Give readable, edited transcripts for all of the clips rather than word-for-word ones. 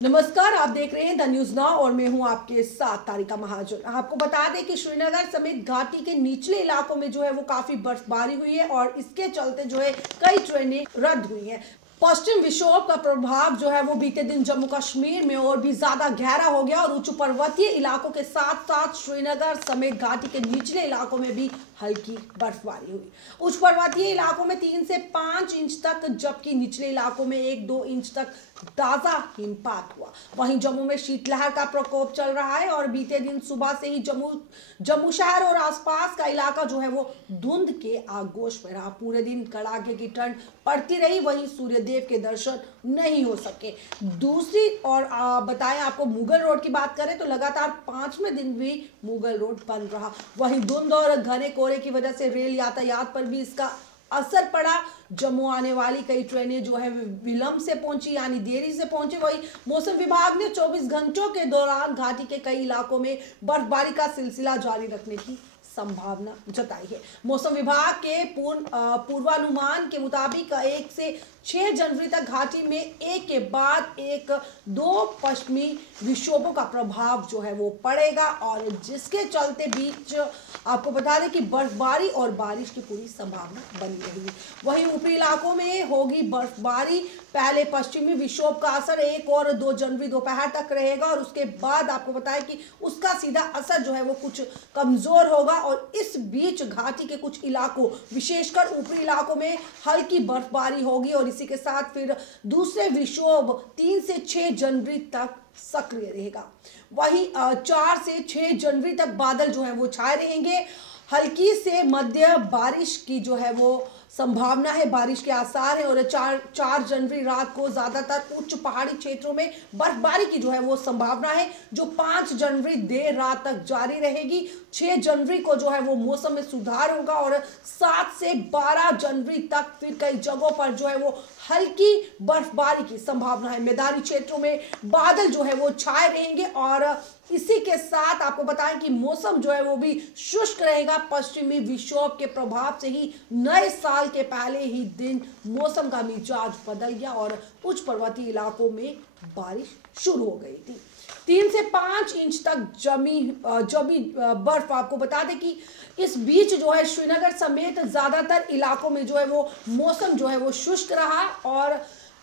नमस्कार, आप देख रहे हैं द न्यूज नाउ और मैं हूं आपके साथ तारिका महाजन। आपको बता दें कि श्रीनगर समेत घाटी के निचले इलाकों में जो है वो काफी बर्फबारी हुई है और इसके चलते जो है कई ट्रेनें रद्द हुई हैं। पश्चिम विक्षोभ का प्रभाव जो है वो बीते दिन जम्मू कश्मीर में और भी ज्यादा गहरा हो गया और उच्च पर्वतीय इलाकों के साथ साथ श्रीनगर समेत घाटी के निचले इलाकों में भी हल्की बर्फबारी हुई। उच्च पर्वतीय इलाकों में 3 से 5 इंच तक, जबकि निचले इलाकों में 1-2 इंच तक ताजा हिमपात हुआ। वहीं जम्मू में शीतलहर का प्रकोप चल रहा है और बीते दिन सुबह से ही जम्मू शहर और आसपास का इलाका जो है वो धुंध के आगोश में रहा। पूरे दिन कड़ाके की ठंड पड़ती रही, वहीं सूर्यदेव के दर्शन नहीं हो सके। दूसरी ओर बताएं आपको, मुगल रोड की बात करें तो लगातार 5वें दिन भी मुगल रोड बंद रहा। वहीं धुंध और घने कोहरे की वजह से रेल यातायात पर भी इसका असर पड़ा। जम्मू आने वाली कई ट्रेनें जो है विलंब से पहुंची, यानी देरी से पहुंची। वही मौसम विभाग ने 24 घंटों के दौरान घाटी के कई इलाकों में बर्फबारी का सिलसिला जारी रखने की संभावना जताई है। मौसम विभाग के पूर्वानुमान के मुताबिक 1 से 6 जनवरी तक घाटी में एक के बाद एक 2 पश्चिमी विक्षोभों का प्रभाव जो है वो पड़ेगा और जिसके चलते बीच आपको बता दें कि बर्फबारी और बारिश की पूरी संभावना बनी रही। वहीं ऊपरी इलाकों में होगी बर्फबारी। पहले पश्चिमी विक्षोभ का असर 1 और 2 जनवरी दोपहर तक रहेगा और उसके बाद आपको बताएं कि उसका सीधा असर जो है वो कुछ कमजोर होगा और इस बीच घाटी के कुछ इलाकों, विशेषकर ऊपरी इलाकों में हल्की बर्फबारी होगी और इसी के साथ फिर दूसरे विक्षोभ 3 से 6 जनवरी तक सक्रिय रहेगा। वहीं 4 से 6 जनवरी तक बादल जो है वो छाए रहेंगे। हल्की से मध्य बारिश की जो है वो संभावना है, बारिश के आसार है और 4 जनवरी रात को ज्यादातर उच्च पहाड़ी क्षेत्रों में बर्फबारी की जो है वो संभावना है, जो 5 जनवरी देर रात तक जारी रहेगी। 6 जनवरी को जो है वो मौसम में सुधार होगा और 7 से 12 जनवरी तक फिर कई जगहों पर जो है वो हल्की बर्फबारी की संभावना है। मैदानी क्षेत्रों में बादल जो है वो छाए रहेंगे और इसी के साथ आपको बताएं कि मौसम जो है वो भी शुष्क रहेगा। पश्चिमी विक्षोभ के प्रभाव से ही नए साल के पहले ही दिन मौसम का मिजाज बदल गया और उच्च पर्वतीय इलाकों में बारिश शुरू हो गई थी। 3 से 5 इंच तक जमी बर्फ। आपको बता दें कि इस बीच जो है श्रीनगर समेत ज्यादातर इलाकों में जो है वो मौसम जो है वो शुष्क रहा और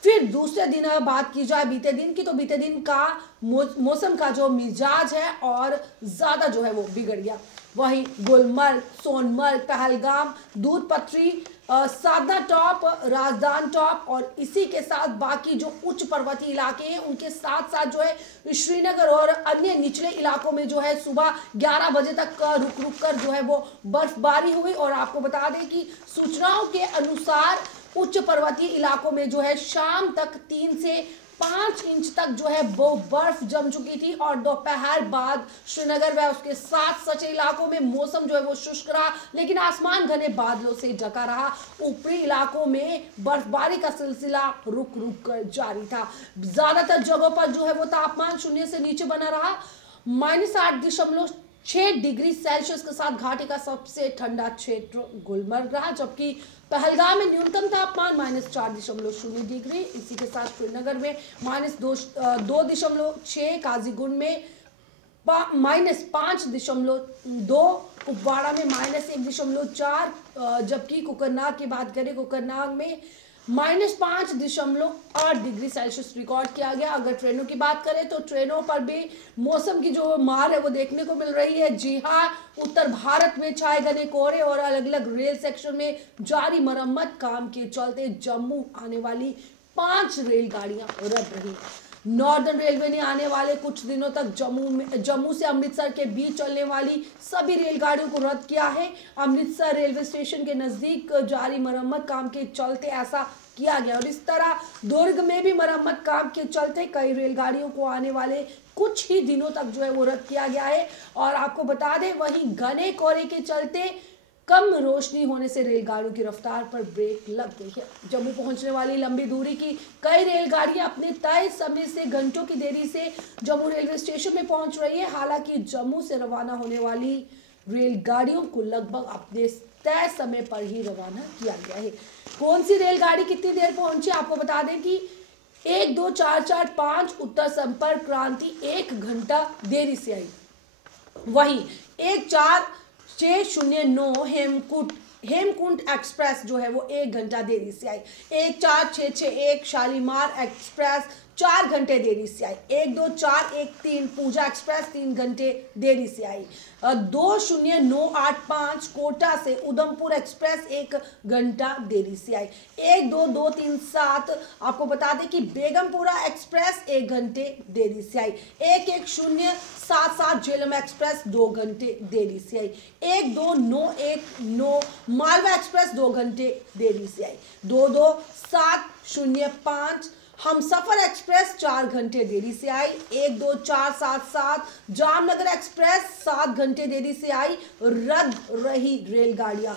फिर दूसरे दिन बात की जाए बीते दिन की, तो बीते दिन का मौसम का जो मिजाज है और ज्यादा जो है वो बिगड़ गया। वहीं गुलमर्ग, सोनमर्ग, पहलगाम, दूध पथरी, साधना टॉप, राजदान टॉप और इसी के साथ बाकी जो उच्च पर्वतीय इलाके हैं उनके साथ साथ जो है श्रीनगर और अन्य निचले इलाकों में जो है सुबह 11 बजे तक रुक रुक कर जो है वो बर्फबारी हुई। और आपको बता दें कि सूचनाओं के अनुसार उच्च पर्वतीय इलाकों में जो है शाम तक 3 से 5 इंच तक जो है वो बर्फ जम चुकी थी और दोपहर बाद श्रीनगर व उसके साथ सचे इलाकों में मौसम जो है वो शुष्क रहा, लेकिन आसमान घने बादलों से ढका रहा। ऊपरी इलाकों में बर्फबारी का सिलसिला रुक रुक कर जारी था। ज्यादातर जगहों पर जो है वो तापमान 0 से नीचे बना रहा। -8.6 डिग्री सेल्सियस के साथ घाटी का सबसे ठंडा क्षेत्र गुलमर्ग रहा, जबकि पहलगाम में न्यूनतम तापमान -4.0 डिग्री। इसी के साथ श्रीनगर में -2.6, काजीगुंड में -5.2, कुपवाड़ा में -1.4, जबकि कुकरनाग की बात करें, कुकरनाग में -5.8 डिग्री सेल्सियस रिकॉर्ड किया गया। अगर ट्रेनों की बात करें तो ट्रेनों पर भी मौसम की जो मार है वो देखने को मिल रही है। जी हाँ, उत्तर भारत में छाए घने कोहरे और अलग अलग रेल सेक्शन में जारी मरम्मत काम के चलते जम्मू आने वाली 5 रेलगाड़ियां रद्द रही। नॉर्दर्न रेलवे ने आने वाले कुछ दिनों तक जम्मू से अमृतसर के बीच चलने वाली सभी रेलगाड़ियों को रद्द किया है। अमृतसर रेलवे स्टेशन के नजदीक जारी मरम्मत काम के चलते ऐसा किया गया और इस तरह दुर्ग में भी मरम्मत काम के चलते कई रेलगाड़ियों को आने वाले कुछ ही दिनों तक जो है वो रद्द किया गया है। और आपको बता दें, वहीं घने कोहरे के चलते कम रोशनी होने से रेलगाड़ियों की रफ्तार पर ब्रेक लग गई है। जम्मू पहुंचने वाली लंबी दूरी की कई रेलगाड़ियां अपने तय समय से घंटों की देरी से जम्मू रेलवे स्टेशन में पहुंच रही है। हालांकि जम्मू से रवाना होने वाली रेलगाड़ियों को लगभग अपने तय समय पर ही रवाना किया गया है। कौन सी रेलगाड़ी कितनी देर पहुंची, आपको बता दें कि 12445 उत्तर संपर्क क्रांति 1 घंटा देरी से आई। वहीं 14609 हेमकुंट एक्सप्रेस जो है वो 1 घंटा देरी से आई। 14661 शालीमार एक्सप्रेस 4 घंटे देरी से आई। 12413 पूजा एक्सप्रेस 3 घंटे देरी से आई। 20985 कोटा से उधमपुर एक्सप्रेस 1 घंटा देरी से आई। 12237 आपको बता दें कि बेगमपुरा एक्सप्रेस 1 घंटे देरी से आई। 11077 झेलम एक्सप्रेस 2 घंटे देरी से आई। 12919 मालवा एक्सप्रेस 2 घंटे देरी से आई। 22705 हमसफर एक्सप्रेस 4 घंटे देरी से आई। 12477 जामनगर एक्सप्रेस 7 घंटे देरी से आई। रद्द रही रेलगाड़ियां।